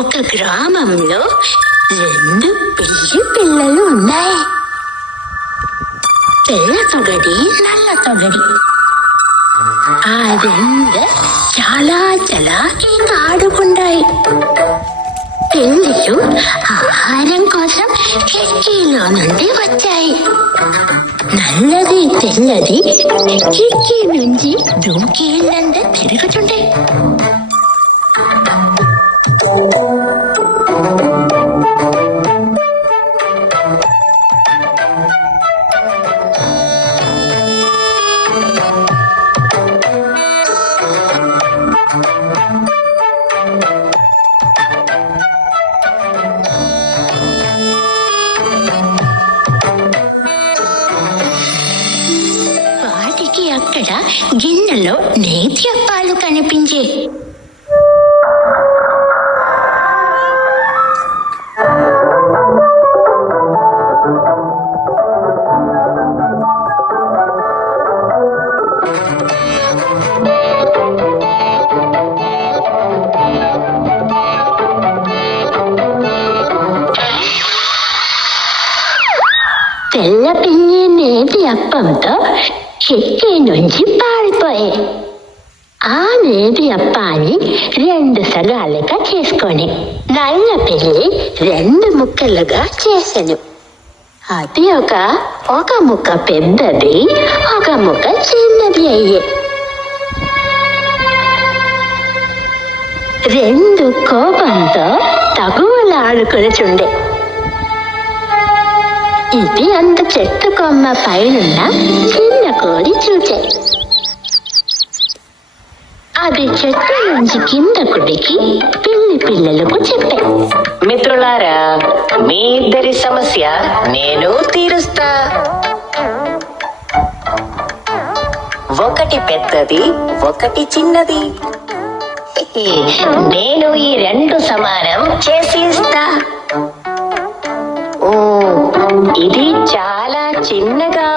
ఒక గ్రామంలో రెండు పిల్లి పిల్లలు ఉన్నాయి. తెల్ల తొగడి, నల్ల తొగడి. ఆ రెండు చాలా చలాకీగా ఆడుకుంటాయి. పిల్లిలు ఆహారం కోసం కిటికీలో నుండి వచ్చాయి. నల్లది తెల్లది కిటికీ నుంచి దూకి ఇళ్ళంతా తిరుగుతుండే. వాటికి అక్కడ గిన్నెలో నేతి అప్పాలు కనిపించే. తెల్ల పిల్లి నేతి అప్పంతో కిటికీ నుంచి పారిపోయాయి. ఆ నేతి అప్పాన్ని రెండు సగాలుగా చేసుకొని నల్ల పిల్లి రెండు ముక్కలుగా చేసెను. అది ఒక ముక్క పెద్దది, ఒక ముక్క చిన్నది అయ్యే. రెండు కోపంతో తగువలాడుకొనిచుండే. ఇది అంత చెట్టు కొమ్మ పైనున్న చిన్న కోడి చూచే. అది చెట్టు నుంచి కింద కుడికి పిల్లి పిల్లలకు చెప్పే, మిత్రులారా, మీ ఇద్దరి సమస్య నేను తీరుస్తా. ఒకటి పెద్దది, ఒకటి చిన్నది. నేను ఈ రెండు సమానం చేసి ఇస్తా. ఓ, ఇది చాలా చిన్నగా